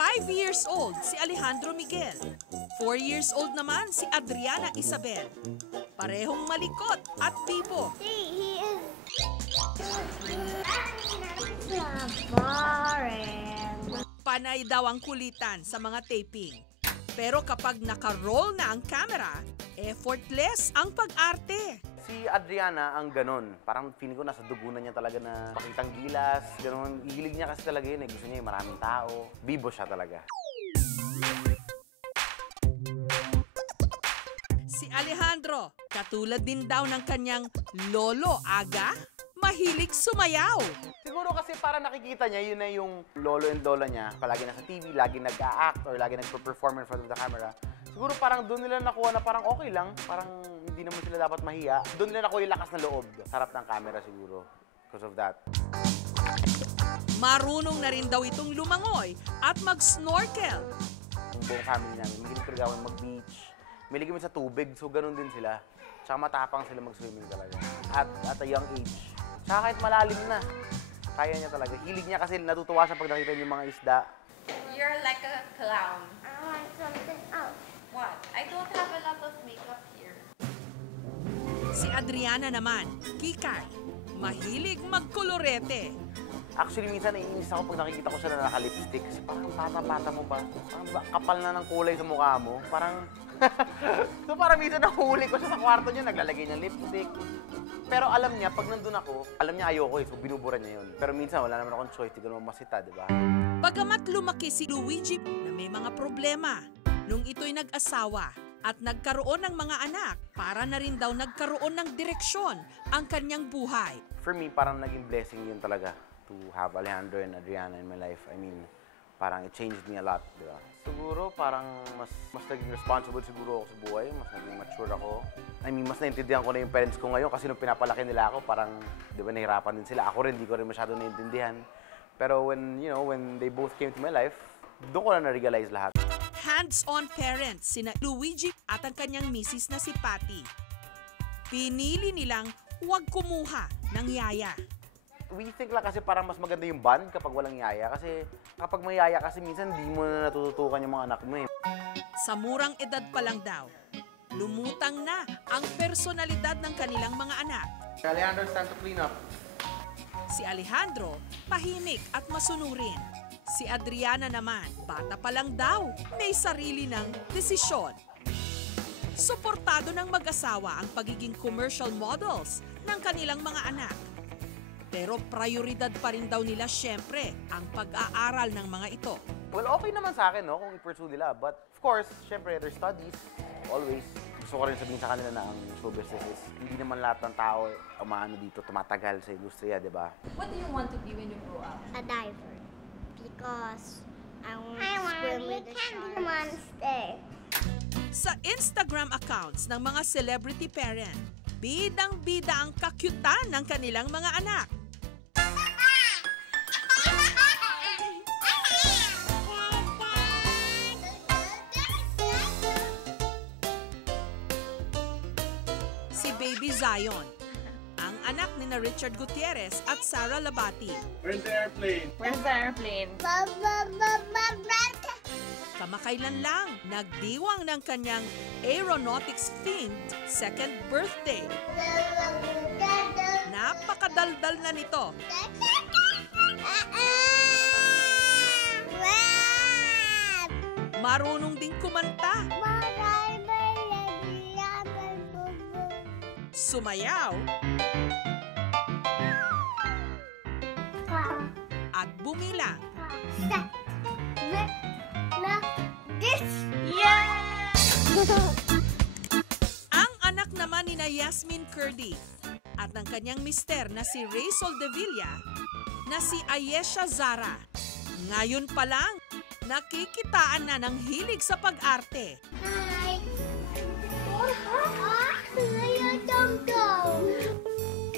5 years old si Alejandro Miguel. 4 years old naman si Adriana Isabel. Parehong malikot at bibo. He is boring. Panay daw ang kulitan sa mga taping. Pero kapag naka-roll na ang camera, effortless ang pag-arte. Si Adriana ang ganon. Parang feeling ko nasa dugo na niya talaga na pakitang gilas. Ganon. Ihilig niya kasi talaga yun. Gusto niya yung maraming tao. Bibo siya talaga. Si Alejandro, katulad din daw ng kanyang lolo Aga, mahilig sumayaw. Siguro kasi para nakikita niya, yun na yung lolo and lola niya. Palagi nasa TV, lagi nag-a-act or lagi nag-perform in front of the camera. Siguro parang doon nila nakuha na parang okay lang. Parang hindi naman sila dapat mahiya. Doon nila nakuha yung lakas na loob. Sarap ng camera siguro. Because of that. Marunong na rin daw itong lumangoy at mag-snorkel. Yung buong family namin, mahilig talaga ako mag-beach. Mahilig kami sa tubig, so ganun din sila. Tsaka matapang sila mag-swimming talaga. At a young age. Tsaka kahit malalim na, kaya niya talaga. Hilig niya kasi natutuwa siya pag nakita niya yung mga isda. You're like a clown. I want something else. What? I don't have a lot of makeup here. Si Adriana naman, kikay, mahilig magkolorete. Actually, minsan naiinis ako pag nakikita ko siya na naka-lipstick. Kasi parang bata-bata mo ba? Parang kapal na ng kulay sa mukha mo. Parang... so parang minsan nahuli ko siya sa kwarto niya, naglalagay ng lipstick. Pero alam niya, pag nandun ako, alam niya ayoko so binubura niya yun. Pero minsan wala naman akong choice, di ko naman masita, di ba? Bagamat lumaki si Luigi na may mga problema, nung ito'y nag-asawa at nagkaroon ng mga anak, para na rin daw nagkaroon ng direksyon ang kanyang buhay. For me, parang naging blessing yun talaga to have Alejandro and Adriana in my life. I mean, parang it changed me a lot, di ba? Siguro parang mas naging responsible siguro ako sa buhay, mas naging mature ako. I mean, mas naintindihan ko na yung parents ko ngayon kasi nung pinapalaki nila ako, parang, di ba, nahirapan din sila. Ako rin, di ko rin masyado naintindihan. Pero when, you know, when they both came to my life, doon ko na na-realize lahat. Hands-on parents sina Luigi at ang kanyang misis na si Patty. Pinili nilang huwag kumuha ng yaya. We think lang kasi parang mas maganda yung bond kapag walang yaya. Kasi kapag may yaya kasi minsan di mo na natututukan yung mga anak mo eh. Sa murang edad pa lang daw, lumutang na ang personalidad ng kanilang mga anak. Alejandro, it's time to clean up. Si Alejandro, tahimik at masunurin. Si Adriana naman, bata pa lang daw, may sarili ng desisyon. Suportado ng mag-asawa ang pagiging commercial models ng kanilang mga anak. Pero prioridad pa rin daw nila syempre ang pag-aaral ng mga ito. Well, okay naman sa akin, no, kung i-pursue nila. But, of course, syempre, their studies, always. Gusto ko rin sabihin sa kanila na ang show business is hindi naman lahat ng tao umaano dito, tumatagal sa industriya, di ba? What do you want to be when you grow up? A diver. Because I want to swim with the sharks. Monster. Sa Instagram accounts ng mga celebrity parent, bidang-bida ang kakyutan ng kanilang mga anak. Si Baby Zion, ang anak ni na Richard Gutierrez at Sarah Labati. Where's the airplane? Where's the airplane? Kamakailan lang, nagdiwang ng kanyang aeronautics-themed second birthday. Napakadaldal na nito. Marunong ding kumanta, sumayaw, at bumilang. Ang anak naman ni na Yasmin Curdy at ng kanyang mister na si Ray Soldevilla na si Ayesha Zara. Ngayon pa lang, nakikitaan na ng hilig sa pag-arte. Hi. Don't go.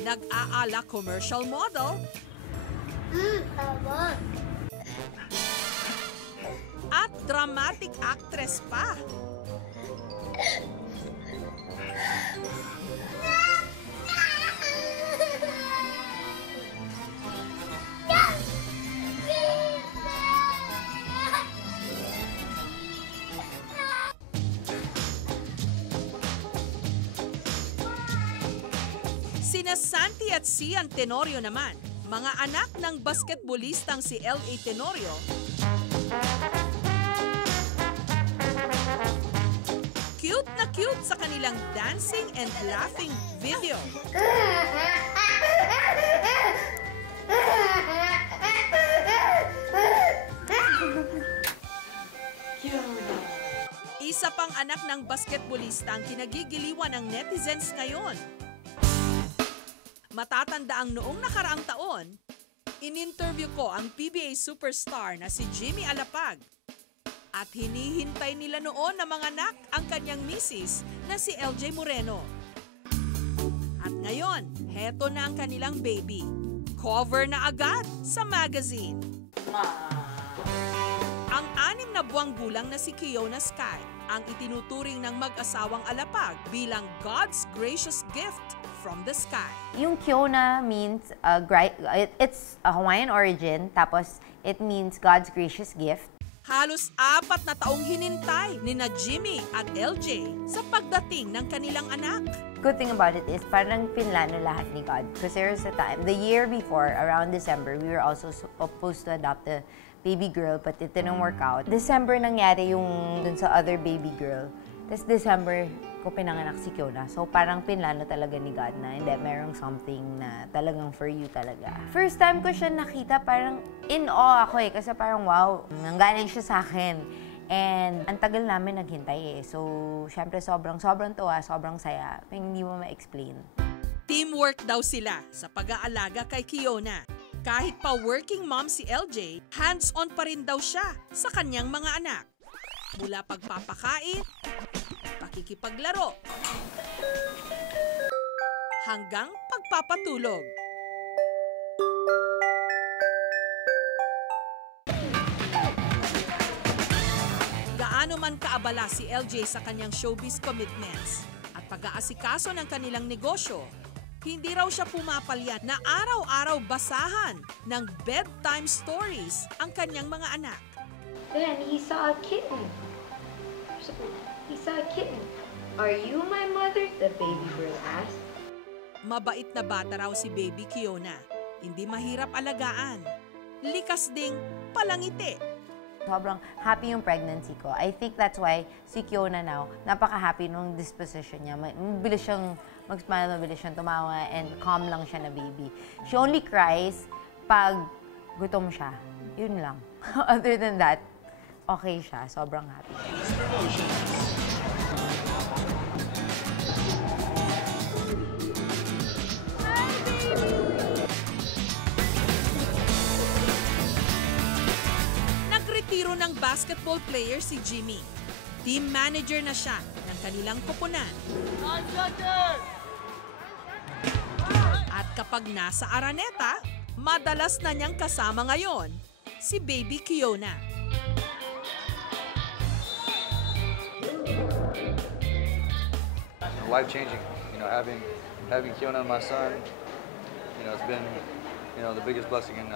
Nag-aala commercial model at dramatic actress pa. Sina Santi at Sian Tenorio naman, mga anak ng basketballistang si L.A. Tenorio, cute na cute sa kanilang dancing and laughing video. Isa pang anak ng basketballista ang kinagigiliwan ng netizens ngayon. Matatanda ang noong nakaraang taon, in-interview ko ang PBA superstar na si Jimmy Alapag. At hinihintay nila noon na mga anak ang kanyang misis na si LJ Moreno. At ngayon, heto na ang kanilang baby. Cover na agad sa magazine. Ang 6 na buwang gulang na si Kiona Sky ang itinuturing ng mag-asawang Alapag bilang God's gracious gift from the sky. Yung Kiona means, it's a Hawaiian origin, tapos it means God's gracious gift. Halos 4 na taong hinintay ni na Jimmy at LJ sa pagdating ng kanilang anak. Good thing about it is parang pinlano lahat ni God. Because there was a time, the year before, around December, we were also supposed to adopt a baby girl, but it didn't work out. December nangyari yung dun sa other baby girl. Tapos December ko pinanganak si Kiona. So parang pinlano talaga ni God na hindi, merong something na talagang for you talaga. First time ko siya nakita, parang in awe ako eh. Kasi parang wow, nanggaling siya sa akin. And ang tagal namin naghintay eh. So syempre sobrang tuwa, sobrang saya. Hindi mo ma-explain. Teamwork daw sila sa pag-aalaga kay Kiona. Kahit pa working mom si LJ, hands-on pa rin daw siya sa kanyang mga anak. Mula pagpapakain, pakikipaglaro, hanggang pagpapatulog. Gaano man kaabala si LJ sa kanyang showbiz commitments at pag-aasikaso ng kanilang negosyo, hindi raw siya pumapalya na araw-araw basahan ng bedtime stories ang kanyang mga anak. Then he saw a kitten. He saw a kitten. Are you my mother? The baby girl asked. Mabait na bata raw si baby Kiona. Hindi mahirap alagaan. Likas ding palangiti. Sobrang happy yung pregnancy ko. I think that's why si Kiona now, napaka-happy nung disposition niya. Mabilis siyang mag-smile, mabilis siyang tumawa, and calm lang siya na baby. She only cries pag gutom siya. Yun lang. Other than that, okay siya. Sobrang happy. Nagretiro ng basketball player si Jimmy. Team manager na siya ng kanilang koponan. At kapag nasa Araneta, madalas na niyang kasama ngayon si baby Kiona. Life-changing, having Kiona, my son, it's been, the biggest blessing in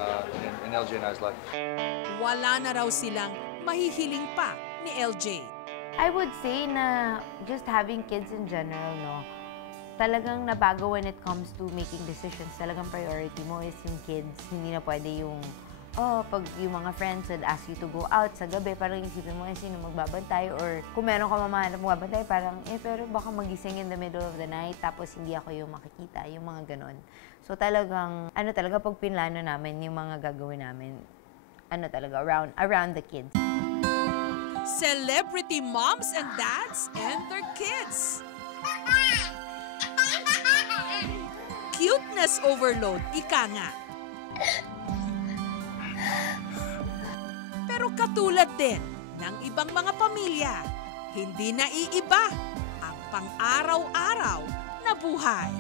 LJ and I's life. Wala na raw silang mahihiling pa ni LJ. I would say na just having kids in general, no, talagang nabago when it comes to making decisions. Talagang priority mo is yung kids. Hindi na pwede yung, pag yung mga friends would ask you to go out sa gabi, parang isipin mo sino magbabantay, or kung meron ka mamahanap magbabantay, parang, pero baka magising in the middle of the night, tapos hindi ako yung makikita, yung mga ganon. So talagang, pag pinlano namin, yung mga gagawin namin, around the kids. Celebrity moms and dads and their kids. Cuteness overload, ika nga. Pero katulad din ng ibang mga pamilya, hindi naiiba ang pang-araw-araw na buhay.